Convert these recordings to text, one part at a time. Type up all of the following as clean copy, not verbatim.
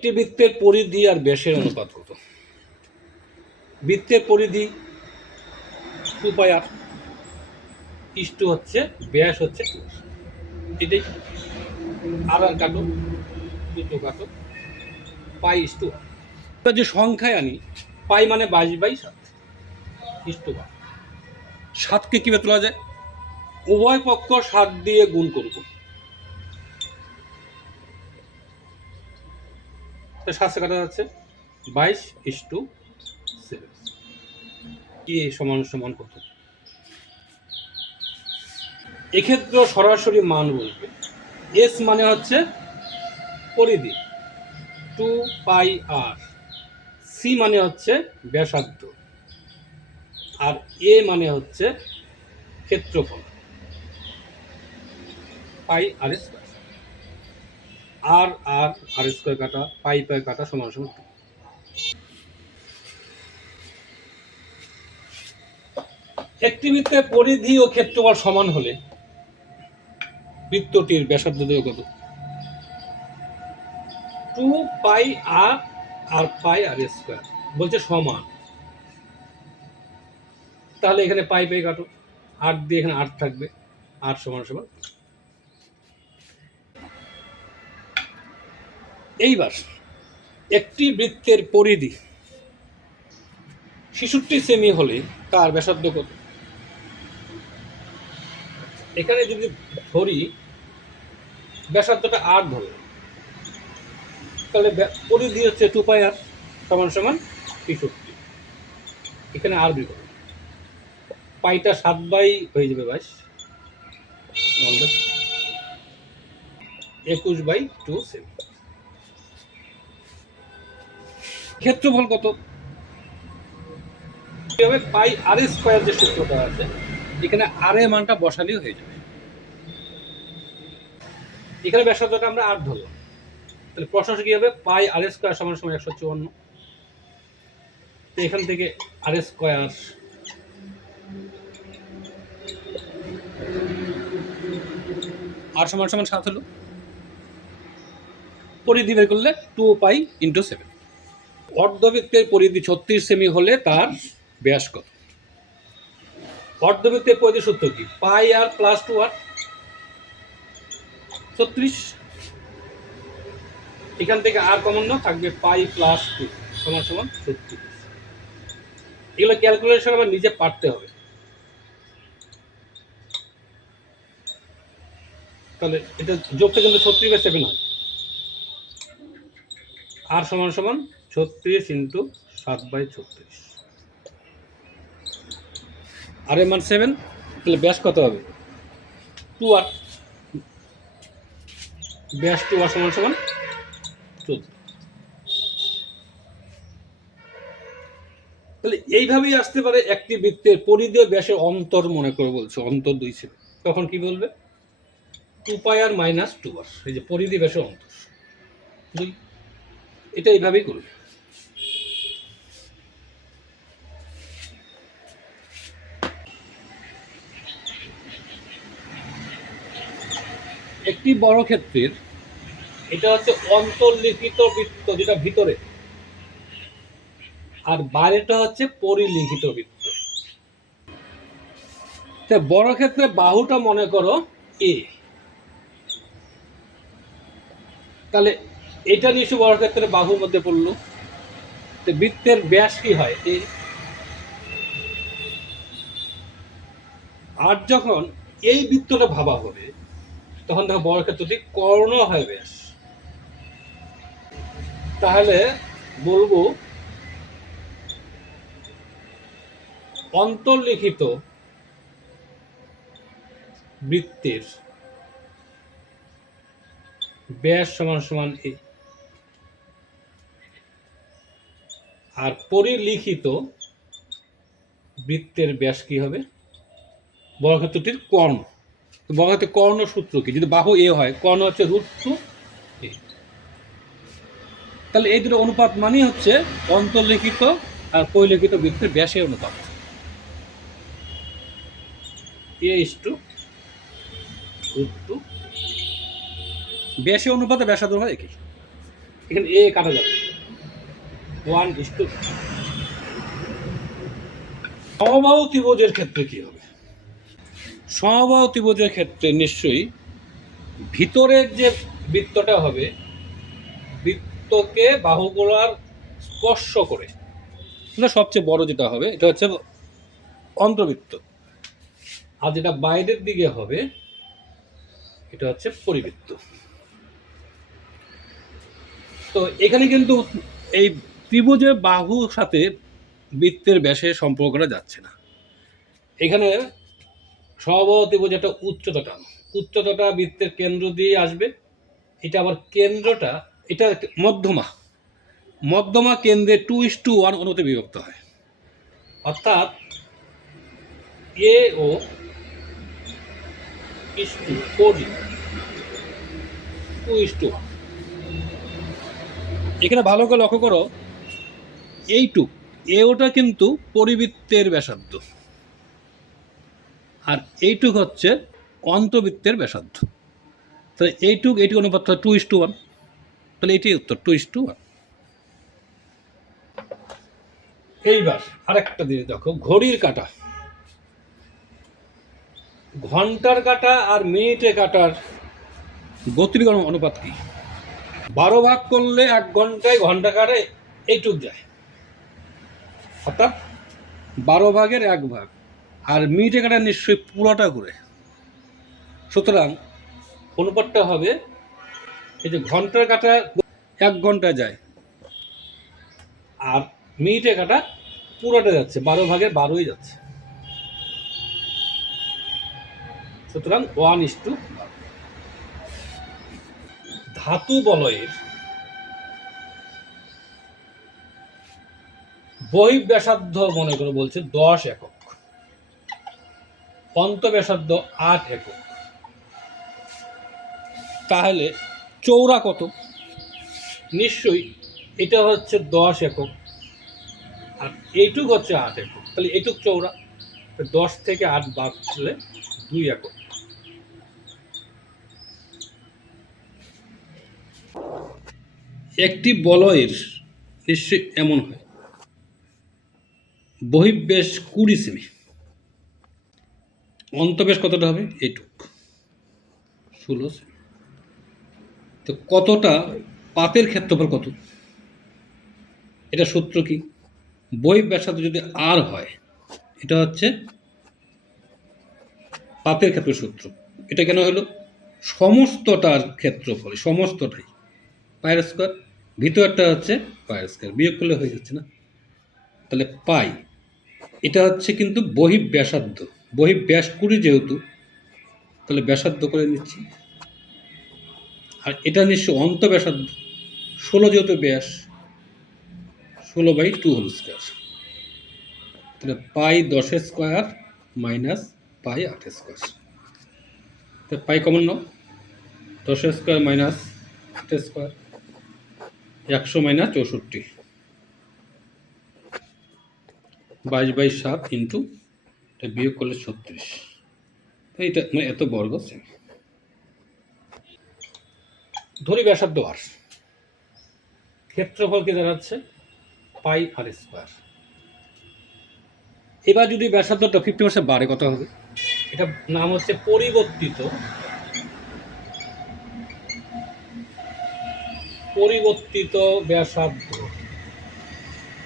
একটি বৃত্তের পরিধি আর ব্যাসের অনুপাত কত? বৃত্তের পরিধি 2πr ইস্টু হচ্ছে ব্যাস হচ্ছে 2r। এটাই আর আর কাটো, দুটো কাটো, পাই ইস্টু আর। যে সংখ্যায় আনি, পাই মানে 22/7 ইস্টু আর। 7কে কীভাবে তোলা যায়? উভয় পক্ষ 7 দিয়ে গুণ করব। তো 7 কাটা যাচ্ছে 22/7। কি সমান সমান কত? এক্ষেত্রে সরাসরি মান বলবে। এস মানে হচ্ছে পরিধি 2πr, সি মানে হচ্ছে ব্যাসার্ধ, আর এ মানে হচ্ছে ক্ষেত্রফল পাই আর স্কয়ার। আর আর আর স্কয়ার কাটা, পাই পাই কাটা সমান সমান 2। একটি বৃত্তের পরিধি ও ক্ষেত্রফল সমান হলে বৃত্তটির ব্যাসার্ধ দেবে কত? 2πr আর পাই আর স্কয়ার বলছে সমান। তাহলে এখানে পাই পাই কাটো, 8 দিয়ে এখানে 8 থাকবে, 8 সমান সমান। এইবার একটি বৃত্তের পরিধি 66 সেমি হলে তার ব্যাসার্ধ কত? এখানে যদি ধরি ব্যাসার্ধটা 8 ধরো, তাহলে পরিধি হচ্ছে 2πr সমান সমান 66। এখানে আর বিকল্প পাইটা 7 বাই হয়ে যাবে 21/2 সেমি। ক্ষেত্রফল কত? পাই আর স্কয়ার যে সূত্রটা আছে, এখানে আর এর মানটা বসালেই হয়ে যাবে। এখানে ব্যাসার্ধটা আমরা 8 ধরলাম, তাহলে প্রশ্ন কি হবে? পাই আর স্কয়ার সমান সমান 154। তো এখান থেকে আর স্কয়ার আর সমান সমান 7 হলো। পরিধি বের করলে 2π × 7। অর্ধবৃত্তের পরিধি 36 সেমি হলে তার ব্যাস কত? অর্ধবৃত্তের পরিধি সূত্র কি? পাই আর প্লাস 2r 36। এখান থেকে আর কমন না থাকবে পাই প্লাস 2 সমান সমান 36। এগুলো ক্যালকুলেশন আবার নিজে পারতে হবে। তাহলে এটা যোগটা কিন্তু 36/7 হয়। আর সমান সমান 36 × 7/36। আর এর মান 7, তাহলে ব্যাস কত হবে? 2r। ব্যাস 2r সমান সমান 14। তাহলে এইভাবেই আসতে পারে একটি বৃত্তের পরিধি ও ব্যাসের অন্তর মনে করে বলছে অন্তর 2 সেমি। তখন কি বলবে? 2πr - 2r। এই যে পরিধি ব্যাসের অন্তর 2, এটা এইভাবেই করবে। একটি বড় ক্ষেত্রের এটা হচ্ছে অন্তর্লিখিত বৃত্ত, যেটা ভিতরে, আর বাইরেটা হচ্ছে পরিলিখিত বৃত্ত। বড় ক্ষেত্রে বাহুটা মনে করো এ, তাহলে এটা নিশ্চয় বড় ক্ষেত্রে বাহুর মধ্যে পড়লো। তো বৃত্তের ব্যাস কি হয়? এ। আর যখন এই বৃত্তটা ভাবা হবে, তখন দেখো বড় ক্ষেত্রটি কর্ণ হয় ব্যাস। তাহলে বলবো অন্তর্লিখিত বৃত্তের ব্যাস সমান সমান এ, আর পরিলিখিত বৃত্তের ব্যাস কি হবে? বর্গক্ষেত্রটির কর্ণ। বর্গক্ষেত্রের কর্ণ সূত্র কি? যদি বাহু এ হয়, কর্ণ হচ্ছে √2 এ। তাহলে এই দুটো অনুপাত মানেই হচ্ছে অন্তর্লিখিত আর পরিলিখিত বৃত্তের ব্যাসের অনুপাত। A/√2। ব্যাসের অনুপাতে ব্যাসার্ধ হয় একই। এখানে এ কাটা যাবে 1:2। সমবাহু ত্রিভুজের ক্ষেত্রে কি হবে? সমবাহু ত্রিভুজের ক্ষেত্রে নিশ্চয়ই ভিতরের যে বৃত্তটা হবে, বৃত্তকে বাহুগুলার স্পর্শ করে, সবচেয়ে বড় যেটা হবে এটা হচ্ছে অন্তর্বৃত্ত, আর যেটা বাইরের দিকে হবে এটা হচ্ছে পরিবৃত্ত। তো এখানে কিন্তু এই ত্রিভুজের বাহুর সাথে বৃত্তের ব্যাসের সম্পর্কটা যাচ্ছে না। এখানে সমবাহু ত্রিভুজ একটা উচ্চতাটা বৃত্তের কেন্দ্র দিয়ে আসবে। এটা আবার কেন্দ্রটা, এটা মধ্যমা কেন্দ্রে 2:1 অনুপাতে বিভক্ত হয়, অর্থাৎ এ ও ইস্টু 2:1। এখানে ভালো করে লক্ষ্য করো, এওটা কিন্তু পরিবৃত্তের ব্যাসার্ধ, আর এইটুক হচ্ছে অন্তবৃত্তের ব্যাসার্ধ। তাহলে এইটুক অনুপাত 2:1, তাহলে এটাই উত্তর 2:1। এইবার আরেকটা দিয়ে দেখো, ঘড়ির কাঁটা, ঘন্টার কাঁটা আর মিনিটের কাঁটার গতির অনুপাত কি? 12 ভাগ করলে 1 ঘন্টায় ঘন্টা কাটে এইটুক যায়, অর্থাৎ 12 ভাগের 1 ভাগ, আর মিনিটে কাটা নিশ্চয়ই পুরোটা ঘুরে, সুতরাং অনুপাতটা হবে, এই যে ঘন্টার কাটা 1 ঘন্টা যায় আর মিনিটে কাটা পুরোটা যাচ্ছে, 12 ভাগের 12ই যাচ্ছে, সুতরাং 1:12। ধাতু বলয়ের বহিঃব্যাসার্ধ মনে করে বলছে 10 একক, অন্তঃব্যাসার্ধ 8 একক, তাহলে চৌড়া কত? নিশ্চয়ই এটা হচ্ছে 10 একক আর এইটুক হচ্ছে 8 একক, তাহলে এইটুক চৌড়া, 10 থেকে 8 বাদ দিলে 2 একক। একটি বলয়ের নিশ্চয়ই এমন হয়, বহিঃব্যাস 20 সেমি, অন্তঃব্যাস কতটা হবে? এইটুক 16 সেমি। তো কতটা পাতের ক্ষেত্রফল কত? এটা সূত্র কি? বহিঃব্যাসার্ধ যদি আর হয়, এটা হচ্ছে পাতের ক্ষেত্র সূত্র। এটা কেন হলো? সমস্তটার ক্ষেত্রফল, সমস্তটাই পায়ের স্কোয়ার, ভিতরটা হচ্ছে পায়ের স্কোয়ার, বিয়োগ করলে হয়ে যাচ্ছে না? তাহলে পাই, এটা হচ্ছে কিন্তু বহিঃব্যাসার্ধ, বহিঃব্যাস 20 যেহেতু, তাহলে ব্যাসার্ধ করে নিচ্ছি, আর এটা নিশ্চয় অন্তঃব্যাসার্ধ 16 যেহেতু ব্যাস, 16/2 হোল স্কোয়ার, তাহলে পাই 10 স্কোয়ার মাইনাস পাই 8 স্কোয়ার। তো পাই কমন নাও, 10 square minus 8 square, 100 minus 64, 22/7 into, এটা বিয়োগ করলে 36, তো এটা মানে এত বর্গ সেমি। ধরি ব্যাসার্ধ আর, ক্ষেত্রফলকে দাঁড়াচ্ছে পাই আর স্কোয়ার। এবার যদি ব্যাসার্ধটা 50% বাড়ে, কত হবে? এটা নাম হচ্ছে পরিবর্তিত ব্যাসার্ধ।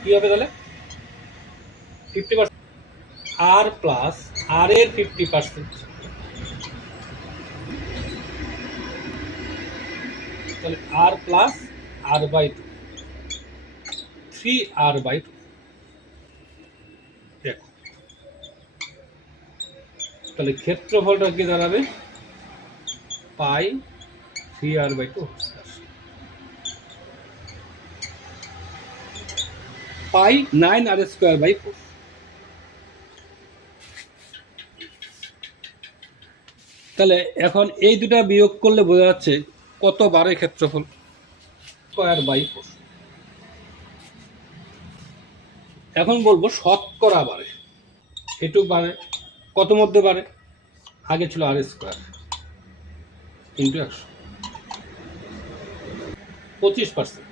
কি হবে তাহলে? 50% আর প্লাস আর এর 50%, তাহলে আর প্লাস r/2, 3r/2। দেখো তাহলে ক্ষেত্রফলটা কি দাঁড়াবে? পাই 3r/2, পাই 9r²/4। তাহলে এখন এই দুটা বিয়োগ করলে বোঝা যাচ্ছে কত বারে ক্ষেত্রফল, স্কোয়ার/4। এখন বলবো শতকরা বারে, এটুক বারে, কত মধ্যে বারে? আগে ছিল r² ইন্টু 100, 25%।